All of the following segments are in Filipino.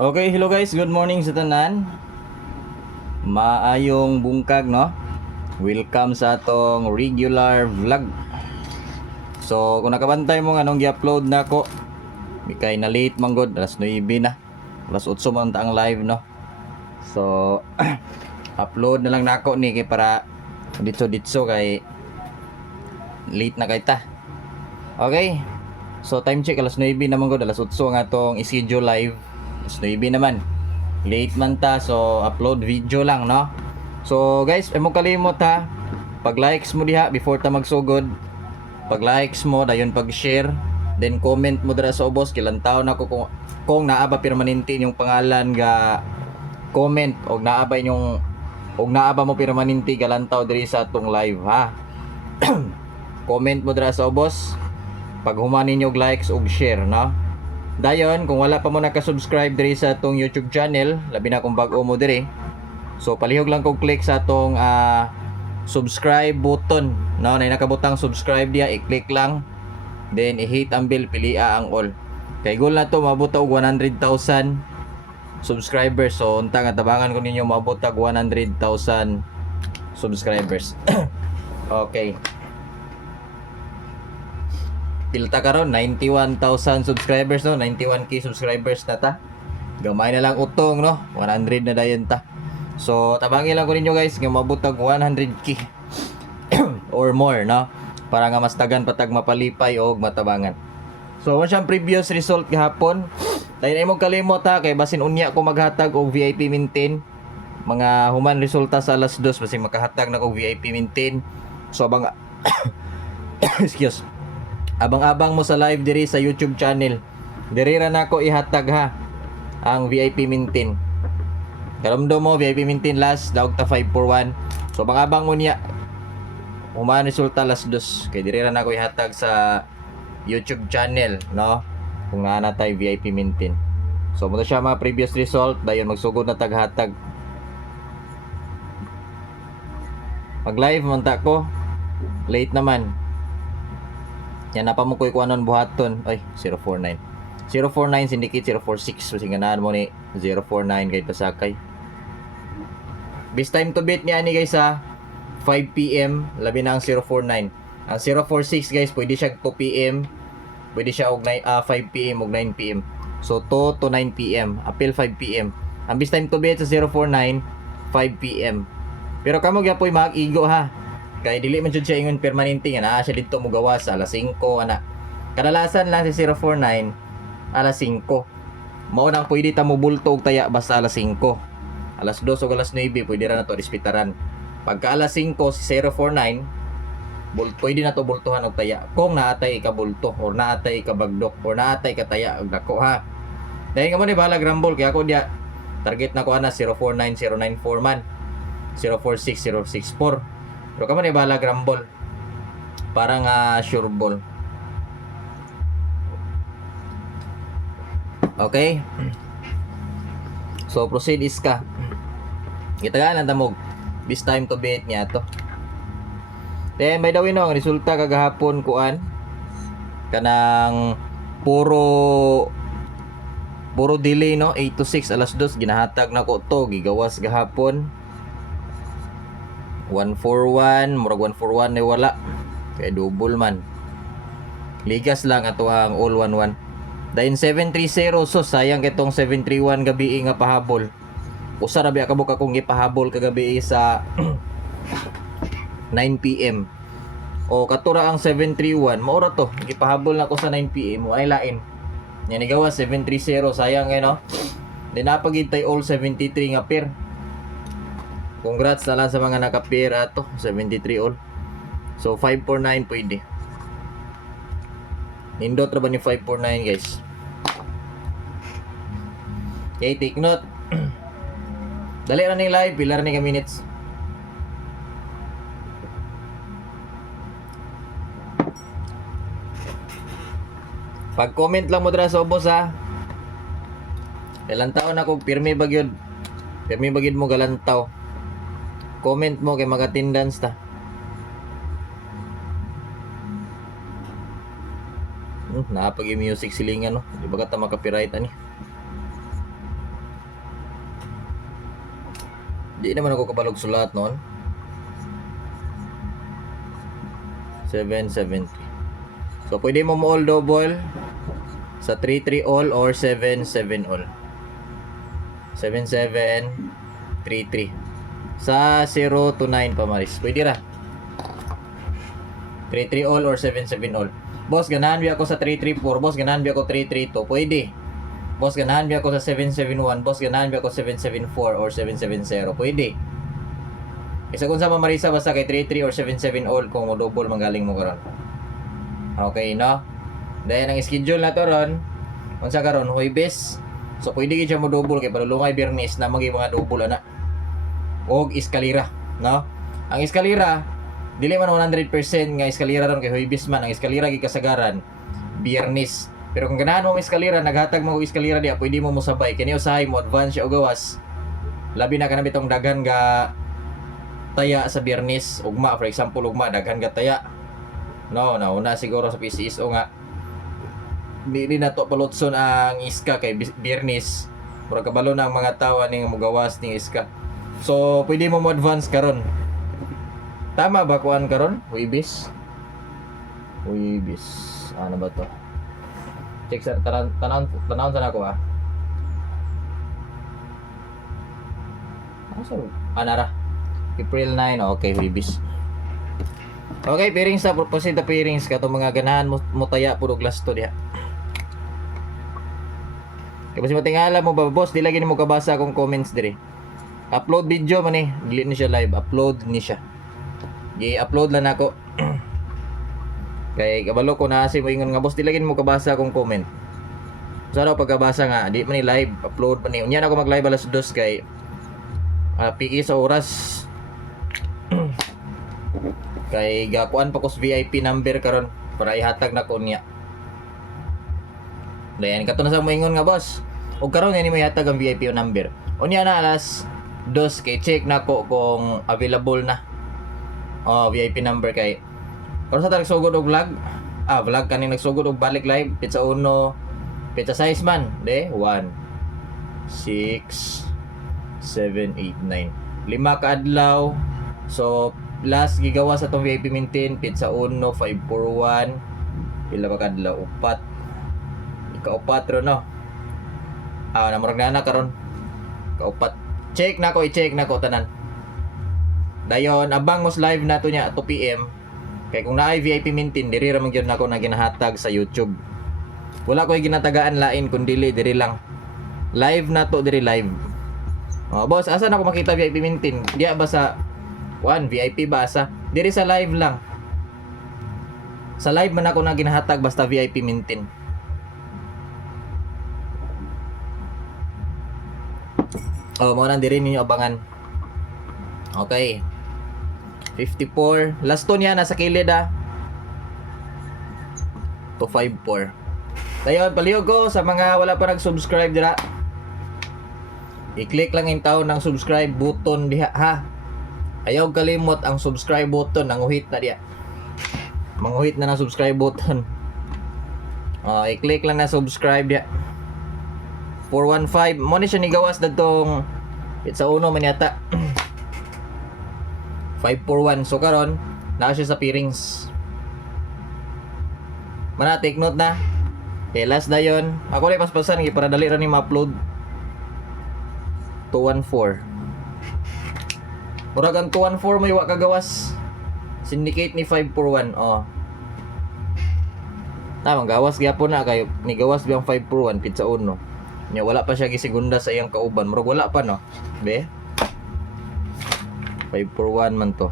Okay, hello guys, good morning sa tanan. Maayong bungkag, no? Welcome sa atong regular vlog. So, kung nakabantay mo nga nung gi-upload na ko, kay na late man god, alas 9 na. Alas 8 man ta ang live, no? So, upload na lang nako ni kay para ditso kay late na kay ta. Okay. So, time check alas 9 naman god, alas 8 ang atong schedule live. Alas 9 naman. Late man ta, so upload video lang, no? So guys, mo kalimot ha, pag likes mo diha before ta magsugod, pag likes mo dayon pag share, then comment mo dira sa ubos kilang taon ako kung naaba permanente yung pangalan ga comment og naaba mo permanente galantaw diri sa atong live, ha. Comment mo dira sa ubos pag humanin og likes og share, no? Dayon, kung wala pa mo naka-subscribe diri sa atong YouTube channel, labi na kung bag-o mo diri. So palihog lang kog click sa atong subscribe button, no? Na nakabutang subscribe diya, i-click lang. Then i-hit ang bell, pilia ang all. Kay goal na to maabot og 100,000 subscribers. So unta nga tabangan ko ninyo maabot og 100,000 subscribers. Okay. Pilta karon 91,000 subscribers, no? 91k subscribers na ta. Gamay na lang utong, no? 100 na dayon ta. So tabangin lang ko ninyo guys nga maabot og 100k or more, no? Para nga mas tagan patag mapalipay og matabangan. So siyang previous result gahapon. Dayon imong kalimot ha kay basin unya ko maghatag og VIP maintain. Mga human resulta sa alas 2 basin makahatag na og VIP maintain. So abang excuse. Abang-abang mo sa live diri sa YouTube channel. Diri ra nako ihatag ha ang VIP maintain. Kalamdo mo VIP maintain last daog ta 541. So abang-abang mo niya. Human resulta last 2 kay diri ra nako ihatag sa YouTube channel, no? Kung naa na tay VIP maintain. So mo siya mga previous result dayon magsugod na taghatag. Pag live man ta ko late naman. Yan na pa mo kuy kuanon buhaton. Ay, 049. 049 syndicate 046. So singanaan mo ni 049 kay pasakay. Best time to beat niya ni guys sa 5 PM, labi na ang 049. Ang 046 guys, pwede siya 2 PM. Pwede siya og 5 PM og 9 PM. So 2 to 9 PM, appeal 5 PM. Ang best time to beat sa 049 5 PM. Pero kamo gyapon mag-igo ha. Kay dili man jud siya ingon permanente nga naa siya didto mo gawas sa alas 5 ana. Kadalasan lang si 049 alas 5. Mao nang pwede ta mo bulto og taya basta alas 5. Alas 2 o alas 9 pwede ra na to dispitaran. Pagka alas 5 si 049 pwede na to bultuhan og taya kung naatay ka bulto or naatay ka bagdok or naatay ka taya og dako, ha. Dahil nga mo ni bahala grambol kay ako dia target na ko ana 049094 man. 046064. Pero kamo ni bala grambol. Parang sure ball. Okay? So proceed is ka. Gitagaan lang tamog. This time to bet niya to. Then by the way no, ang resulta kagahapon kuan kanang puro delay, no? 8 to 6 alas 2 ginahatag na ko to gigawas gahapon. 141, murag 141 na wala. Kaya double man. Ligas lang ato ang all 11. Dayon 730, so sayang itong 731 gabi nga pahabol. Usa ra biya kabuk akong gipahabol kagabi sa 9 PM. O katura ang 731, maura to. Gipahabol na ko sa 9 PM, ay lain. Yan igawa 730, sayang no. Then napagitay all 73 nga pair. Congrats na lang sa mga naka-pair ato, 73 all. So 549 pwede. Nindot ra ba ni 549 guys? Okay, take note. Dali ra ning live, pilar ni ka minutes. Pag-comment lang mo dira sa ubos ha. Ilang taon ako pirmi bagyod. Pirmi bagyod mo galantaw. Comment mo kay mag-attendance ta. Napag-music silingan no. Di ba ka ta maka-copyright ani? Di naman ako kabalog sulat noon. 770. So pwede mo all double sa 3-3 all or 7-7 all. 7-7-3-3. Sa 0 to 9 pa maris. Pwede ra. 3-3 all or 7-7 all. Boss, ganahan biya ako sa 3-3-4. Boss, ganahan biya ako 3-3-2. Pwede. Boss, ganahan biya ako sa 7-7-1. Boss, ganahan biya ako 7-7-4 or 7-7-0. Pwede. Isa kung sa mamarisa basta kay 3-3 or 7-7 all kung mo double manggaling mo karon. Okay, no? Dahil ang schedule na to ron, unsa karon Huwebes. So pwede gyud siya mo double kay padulungay Biyernes na magi mga double ana. Og eskalera, no? Ang eskalera dili man 100% nga eskalera ron kay Huwebes man, ang eskalera gyud kasagaran Biyernes. Pero kung ganahan mo eskalera, naghatag mo og eskalera diya, pwede mo mosabay kini usahay mo advance siya og gawas. Labi na kana bitong daghan ga taya sa Biyernes, ugma for example, ugma daghan ga taya. No, nauna siguro sa PCSO nga di na to palutson ang iska kay Biyernes. Mura kabalo na ang mga tawa ning mugawas ning iska. So pwede mo advance karon. Tama ba kuan karon? Huwebes. Ano ba to? Check sa tanan sa nako ah. Anara. April 9, okay, Huwebes. Okay, pairings sa proposed na pairings ka itong mga ganahan mo taya puro glass to diha. Kaya basi matingala mo ba, boss, di lagi ni mo kabasa akong comments dire. Upload video man dili ni siya live, upload ni siya. I-upload lang ako. Kay kabalo ko na si mo ingon nga, boss, di lagi ni mo kabasa akong comment. So daw pagkabasa nga, di man ni live, upload man ni. Unya na ako mag-live alas 2 kay PE sa oras. Kay gakuan pa ko sa VIP number karon para ihatag na ko niya. Dayan kato na sa moingon nga boss. Og karon ni mo ihatag ang VIP number. Unya na alas 2 kay check na ko kung available na. VIP number kay. Pero sa nagsugod og vlog. Vlog kani nagsugod og balik live pizza 1 pizza size man, de 1 6 7 8 9. 5 ka adlaw. So last gigawa sa tong VIP maintain pizza 1 541 pila ba kadlaw 4 ika-4 ro no namurag na karon ka-4 check na ko i-check na ko tanan dayon abang mos live nato nya 2 PM kay kung naay VIP maintain diri ra man gyud nako na ginahatag sa YouTube wala koy ginatagaan lain kun dili diri lang live nato diri live boss asa na ko makita VIP maintain diya ba sa VIP ba sa diri sa live lang. Sa live man ako na ginahatag basta VIP maintain. Mo nang diri ninyo abangan. Okay. 54. Last to niya nasa kilid to 54. Dayon palihog ko sa mga wala pa nag-subscribe dira. I-click lang yung taon ng subscribe button diha ha. Ayaw kalimot ang subscribe button, nanguhit na diya. Manguhit na ng subscribe button. I-click lang na subscribe diya. 415. Mo ni siya nigawas datong pizza 1 man yata. 541. So karon, naa siya sa pairings. Mana take note na. Okay, last dayon. Ako rin paspasan para dali ra ni ma-upload. 214. Murag ang 214 may wa kagawas. Syndicate ni 541. Tamang gawas gyapon na kayo. Ni gawas biyang 541 pizza 1. Nya wala pa siya gisigunda sa iyang kauban. Murag wala pa no. Be. 541 man to.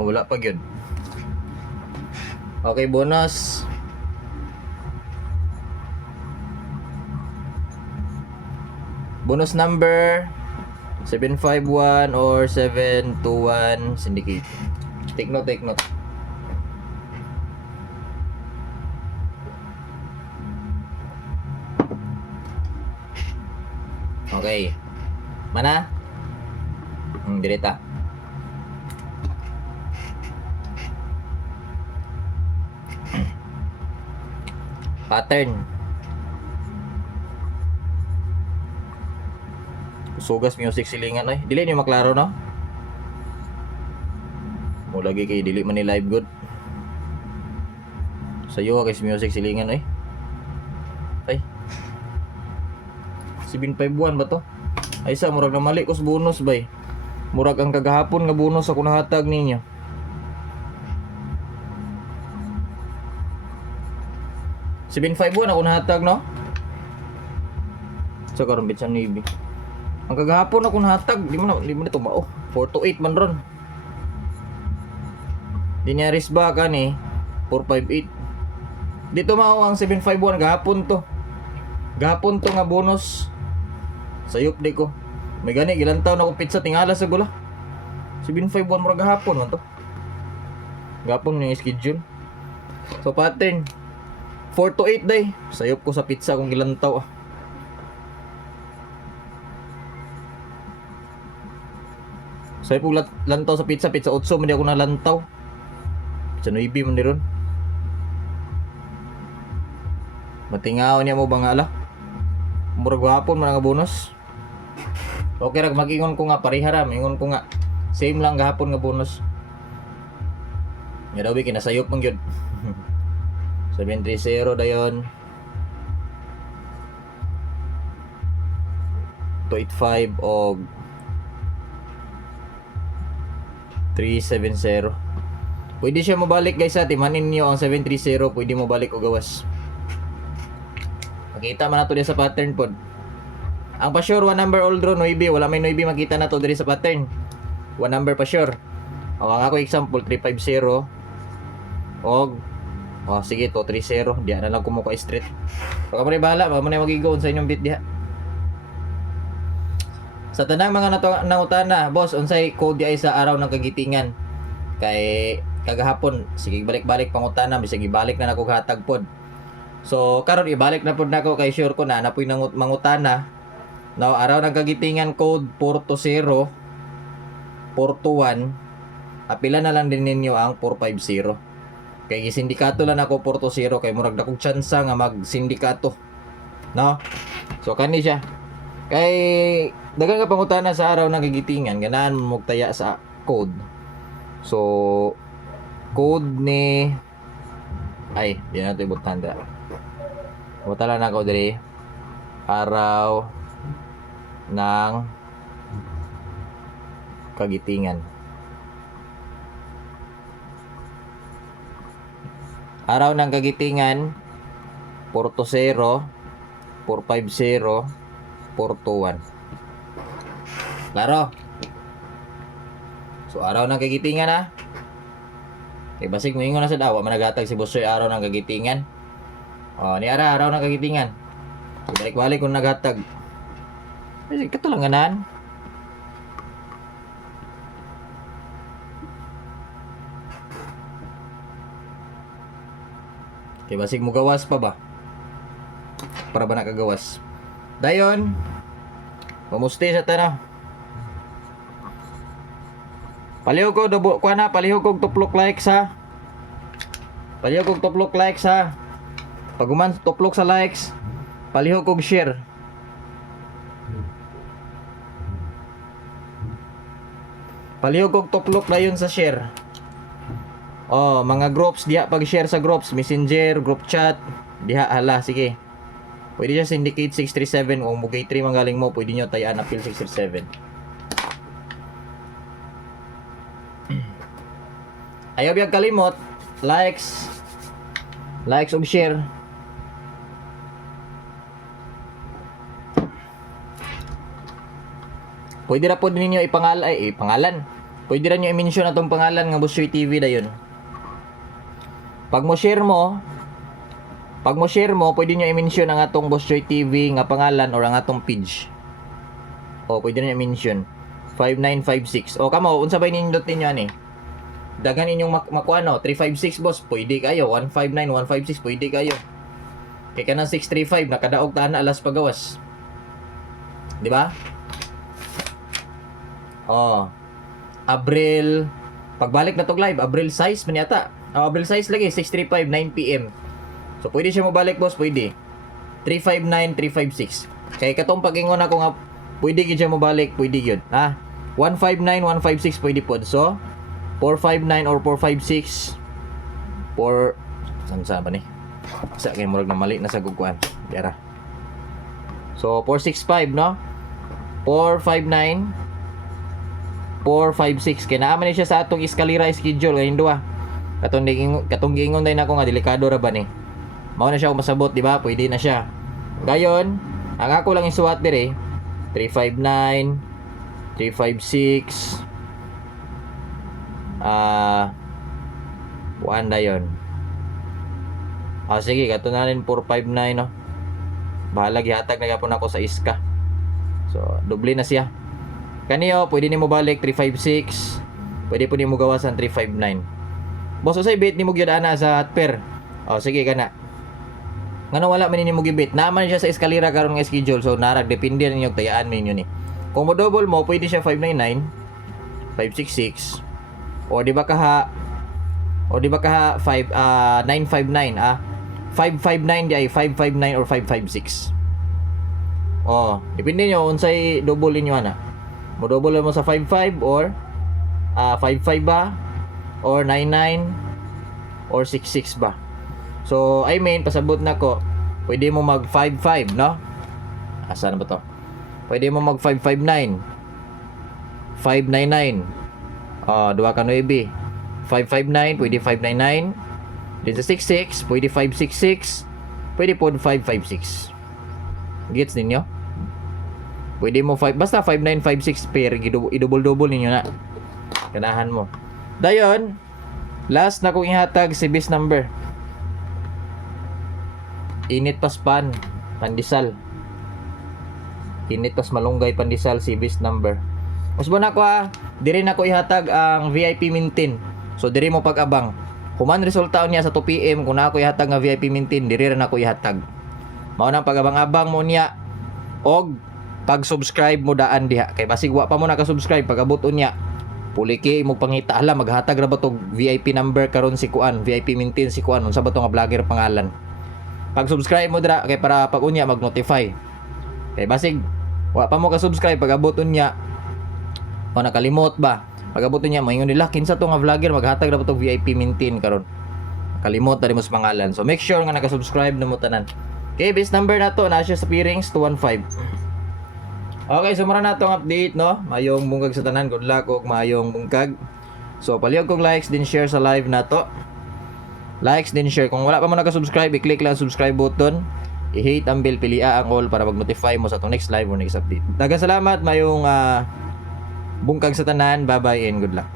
Wala pa gyud. Okay, bonus. Bonus number 751 or 721 syndicate. Take note, take note. Okay. Mana? Direta. Pattern. Sugas music silingan oy. Dili ni maklaro no. Mo lagi kay dili man ni live good. Sayo kay music silingan oy. Ay. 751 ba to? Ay sa murag na mali kos bonus bay. Murag ang kagahapon nga bonus ako nahatag ninyo. $751 ako nahatag no? So karon bitsan nibi. Ang kagahapon ako nahatag, di mo na tumao. 428 man ron. Di niya risba ka ni 458. Dito mao ang 751 gahapon to. Gahapon to nga bonus. Sayop di ko. May gani gilantaw na ko pizza tingala sa gula. 751 mura gahapon man to. Gahapon yung schedule. So pattern 4 to 8 day. Sayop ko sa pizza kung gilantaw ah. Sayop ko lantaw sa pizza 8 man di ako nalantaw. Pizza 9 man ni ron. Matingaw niya mo ba nga ala? Murag gahapon man nga bonus. Okay ra mag-ingon ko nga parihara, ingon ko nga same lang gahapon nga bonus. Nga daw kinasayop man gyud. 730 dayon. 285 og 370. Pwede siya mabalik guys ha, timanin niyo ang 730, pwede mo balik o gawas. Makita man nato diya sa pattern pod. Ang pa sure 1 number old draw 9, wala may 9 makita na to diri sa pattern. 1 number pa sure. O ang ako example 350 og sige to 30, diya na lang kumuha straight. Pagka mo na bahala, mo na magigoon sa inyong bit diha. Sa tanang mga nangutana, boss, unsay code ay sa araw ng kagitingan? Kay kagahapon, sige balik-balik pangutana, bisag ibalik na nako hatag pod. So karon ibalik na pod nako kay sure ko na napoy mangutana. Now araw ng kagitingan code 420 421. Apila na lang din ninyo ang 450. Kay sindikato lang ako 420 kay murag dakog tsansa nga mag sindikato. No? So kani siya. Kay dagan ka pangutana sa araw ng kagitingan, ganahan mo magtaya sa code. So code ni ay, di na ito ibutan da. Butala na ako diri. Araw ng kagitingan. Araw ng kagitingan 420 450 421. Klaro? So araw ng kagitingan ha. Kay basig mo ingon na sa dawa managatag si Bosoy araw ng kagitingan. Ni araw ng kagitingan. Balik-balik kung nagatag. Kasi katulanganan. Kay basig mo gawas pa ba? Para ba nakagawas? Dayon, pamusti sa tanah. Palihog ko palihog ko tuplok likes ha. Palihog ko tuplok likes ha. Paguman tuplok sa likes, palihog ko share. Palihog ko tuplok dayon sa share. Mga groups diha pag-share sa groups, Messenger, group chat, diha hala sige. Pwede siya syndicate 637 kung mugay 3 manggaling mo, pwede nyo tayaan appeal 637. Ayaw biyag kalimot, likes ug share. Pwede ra po ninyo ipangalan. Pwede ra nyo i-mention atong pangalan nga Bosoy TV dayon. Pag mo share mo, pwede nyo i-mention ang atong Bosoy TV nga pangalan or ang atong page. Pwede nyo i-mention 5956. Kamo, unsa bay nindot ninyo ani? Dagan inyong makuano, 356 boss, pwede kayo. 159, 156, pwede kayo. Kay kanang 635 nakadaog ta na alas pagawas. Di ba? Abril, pagbalik na tog live, Abril 6 man yata. Abril 6 lagi, 635, 9 PM. So pwede siya mabalik boss, pwede. 359, 356. Kay katong pag-ingon ako nga pwede gyud siya mo balik, pwede gyud. Ha? 159, 156 pwede pod. So 459 or 456 4 saan ba ni? Sa kay murag na mali na sa guguan. Yara. So 465 no? 459 456 kay naa man ni siya sa atong eskalera schedule ngayon duha. Katong gingon day nako nga delikado ra ba ni. Mao na siya kung masabot, di ba? Pwede na siya. Gayon, ang ako lang isuwat dire 359 356 1 dayon. Sige, kato na rin 459 no. Bahala gihatag na gyapon ako sa iska. So, doble na siya. Kaniyo, pwede nimo balik 356. Pwede po nimo gawasan 359. Boss, usay bit nimo gyud ana sa per. Sige kana. Ngano wala man nimo gibit. Naman siya sa eskalera karon nga schedule. So, narag depende ninyo tayaan ninyo ni. Kung mo double mo, pwede siya 599, 566. O di ba kaha 959 559 di ay 559 or 556. Depende nyo unsay double ninyo ana. Mo double mo sa 55 or 55 ba or 99 or 66 ba. So I mean pasabot na ko, pwede mo mag 55 no? Asa na ba to? Pwede mo mag 559 599 duha ka 9 559 pwede 599 din sa 66 pwede 566 pwede po 556. Gets ninyo? Pwede mo 5 basta 5956 per i-double ninyo na ganahan mo. Dayon last na kong ihatag si bis number. Init pas pan pandisal. Init pas malunggay pandisal si bis number. Usbo na ko dire na ko ihatag ang VIP maintain. So dire mo pag-abang. Human resulta niya sa 2 PM kung na ako ihatag nga VIP maintain, dire na ako ihatag. Mao nang pag-abang-abang mo niya og pag-subscribe mo daan diha. Kay basig wa pa mo naka-subscribe pag-abot unya. Puliki mo pangita ala maghatag ra ba tog VIP number karon si kuan, VIP maintain si kuan unsa ba to nga vlogger pangalan. Pag-subscribe mo dira kay para pag unya mag-notify. Kay basig wa pa mo ka-subscribe pag-abot unya. O nakalimot ba? Pag-abot niya mayon nila kinsa to nga vlogger maghatag ra ba tog VIP maintain karon. Kalimot na mo sa pangalan. So make sure nga naka-subscribe na mo tanan. Okay, base number na to na siya sa Peerings 215. Okay, so mura na tong update no. Mayong bungkag sa tanan, good luck ug mayong bungkag. So palihog kong likes din share sa live na to. Likes din share. Kung wala pa mo naka-subscribe, i-click lang subscribe button. I-hit ang bell, pilia ang all para mag-notify mo sa atong next live or next update. Daghang salamat, mayong bungkag sa tanan. Bye-bye and good luck.